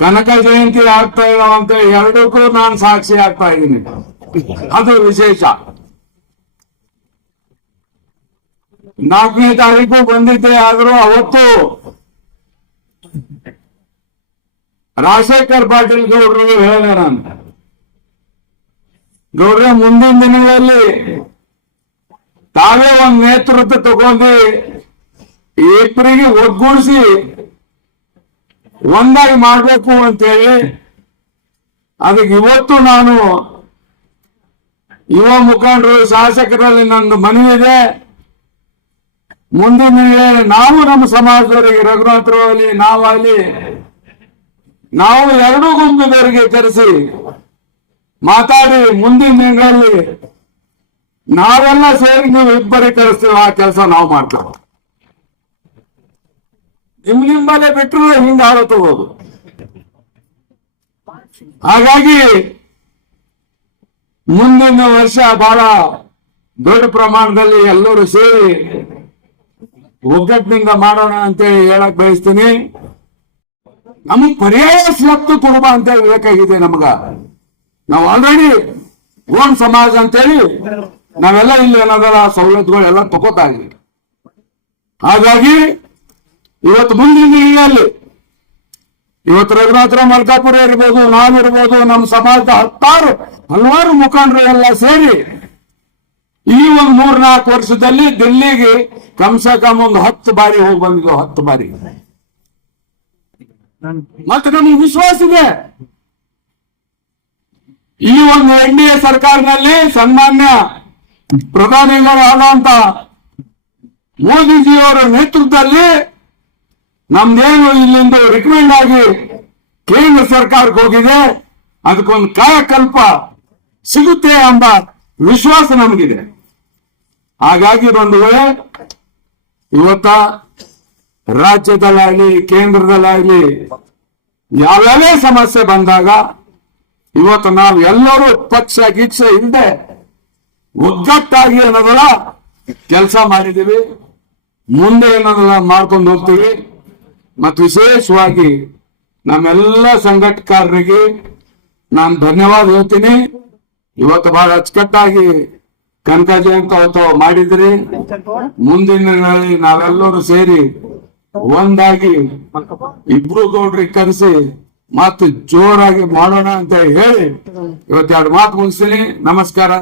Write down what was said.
ಕನಕ ಜಯಂತಿ ಆಗ್ತಾ ಇದ್ದಾವಂತ ಎರಡಕ್ಕೂ ನಾನು ಸಾಕ್ಷಿ ಆಗ್ತಾ ಇದ್ದೀನಿ. ಅದು ವಿಶೇಷ. 4ನೇ ತಾರೀಕು ಬಂದಿದ್ದೆ, ಆದ್ರೂ ಅವತ್ತು ರಾಜಶೇಖರ್ ಪಾಟೀಲ್ ಗೌಡ್ರಿಗೆ ಹೇಳಿದೆ ನಾನು, ಗೌಡ್ರೆ ಮುಂದಿನ ದಿನಗಳಲ್ಲಿ ತಾವೇ ಒಂದು ನೇತೃತ್ವ ತಗೊಂಡು ಇಬ್ಬರಿಗೆ ಒಗ್ಗೂಡಿಸಿ ಒಂದಾಗಿ ಮಾಡಬೇಕು ಅಂತೇಳಿ, ಅದಕ್ಕೆ ಇವತ್ತು ನಾನು ಯುವ ಮುಖಂಡರು ಶಾಸಕರಲ್ಲಿ ನನ್ನ ಮನವಿ ಇದೆ. ಮುಂದಿನ ನಾವು ನಮ್ಮ ಸಮಾಜದವರಿಗೆ ರಘುನಾಥರಾಗಲಿ ನಾವಾಗಲಿ ನಾವು ಎರಡೂ ಗುಂಪಿನವರಿಗೆ ಕರೆಸಿ ಮಾತಾಡಿ ಮುಂದಿನ ದಿನಗಳಲ್ಲಿ ನಾವೆಲ್ಲ ಸೇರಿ ನೀವು ಇಬ್ಬರಿಗೆ ಕರೆಸ್ತೀವಿ, ಆ ಕೆಲಸ ನಾವು ಮಾಡ್ತೇವೆ. ನಿಮ್ಮಲ್ಲೇ ಬಿಟ್ಟರು ಹಿಂಗ ಆಗುತ್ತೋದು. ಹಾಗಾಗಿ ಮುಂದಿನ ವರ್ಷ ಬಹಳ ದೊಡ್ಡ ಪ್ರಮಾಣದಲ್ಲಿ ಎಲ್ಲರೂ ಸೇರಿ ಒಗ್ಗಟ್ಟಿನಿಂದ ಮಾಡೋಣ ಅಂತೇಳಿ ಹೇಳಕ್ ಬಯಸ್ತೀನಿ. ನಮಗ್ ಪರ್ಯಾಯ ಸ್ವತ್ತು ಕುಟುಂಬ ಅಂತ ಬೇಕಾಗಿದೆ. ನಾವು ಆಲ್ರೆಡಿ ಓನ್ ಸಮಾಜ ಅಂತೇಳಿ ನಾವೆಲ್ಲ ಇಲ್ಲಿ ಏನಾದಲ್ಲ ಸವಲತ್ತುಗಳೆಲ್ಲ ತಗೋತಾ ಇದ್ವಿ. ಹಾಗಾಗಿ ಇವತ್ತು ಮುಂದಿನ ದಿನಗಳಲ್ಲಿ ಇವತ್ತು ರಘುನಾಥರ ಮಲ್ಕಾಪುರ ಇರ್ಬೋದು, ನಾವಿರ್ಬೋದು, ನಮ್ಮ ಸಮಾಜದ ಹಲವಾರು ಮುಖಂಡರು ಎಲ್ಲ ಸೇರಿ ಈ ಒಂದು 3-4 ವರ್ಷದಲ್ಲಿ ದಿಲ್ಲಿಗೆ ಕಮ್ಸೆ ಕಮ್ ಒಂದು 10 ಬಾರಿ ಹೋಗಿ ಬಂದಿದ್ದು. 10 ಬಾರಿ. ಮತ್ತೆ ನಮಗೆ ವಿಶ್ವಾಸ ಇದೆ, ಈ ಒಂದು NDA ಸರ್ಕಾರದಲ್ಲಿ ಸನ್ಮಾನ್ಯ ಪ್ರಧಾನಿಗಳಾದಂತ ಮೋದಿಜಿಯವರ ನೇತೃತ್ವದಲ್ಲಿ ನಮ್ದೇನು ಇಲ್ಲಿಂದ ರಿಕಮೆಂಡ್ ಆಗಿ ಕೇಂದ್ರ ಸರ್ಕಾರಕ್ಕೆ ಹೋಗಿದೆ, ಅದಕ್ಕೊಂದು ಕಾಯಕಲ್ಪ ಸಿಗುತ್ತೆ ಎಂಬ ವಿಶ್ವಾಸ ನಮಗಿದೆ. ಹಾಗಾಗಿ ಬಂಧುಗಳೇ, ಇವತ್ತ ರಾಜ್ಯದಲ್ಲಾಗಲಿ ಕೇಂದ್ರದಲ್ಲಾಗಲಿ ಯಾವ್ಯಾವೇ ಸಮಸ್ಯೆ ಬಂದಾಗ ಇವತ್ತು ನಾವು ಎಲ್ಲರೂ ಪಕ್ಷ ಗೀಕ್ಷ ಇಲ್ಲದೆ ಒಗ್ಗಟ್ಟಾಗಿ ಅನ್ನೋದಲ್ಲ ಕೆಲಸ ಮಾಡಿದ್ದೀವಿ, ಮುಂದೆ ಏನೋದಲ್ಲ ಮಾಡ್ಕೊಂಡು ಹೋಗ್ತೀವಿ. ಮತ್ತು ವಿಶೇಷವಾಗಿ ನಮ್ಮೆಲ್ಲ ಸಂಘಟಕರಿಗೆ ನಾನು ಧನ್ಯವಾದ ಹೇಳ್ತೀನಿ. ಇವತ್ತು ಬಹಳ ಅಚ್ಚುಕಟ್ಟಾಗಿ ಕನಕ ಜಯಂತಿ ಅವತ್ತು ಮಾಡಿದ್ರಿ. ಮುಂದಿನ ನಾವೆಲ್ಲರೂ ಸೇರಿ ಒಂದಾಗಿ ಇಬ್ರು ಗೌಡ್ರಿಗೆ ಕರೆಸಿ ಮತ್ತು ಜೋರಾಗಿ ಮಾಡೋಣ ಅಂತ ಹೇಳಿ ಇವತ್ತು 2 ಮಾತು ಮುಗಿಸ್ತೀನಿ. ನಮಸ್ಕಾರ.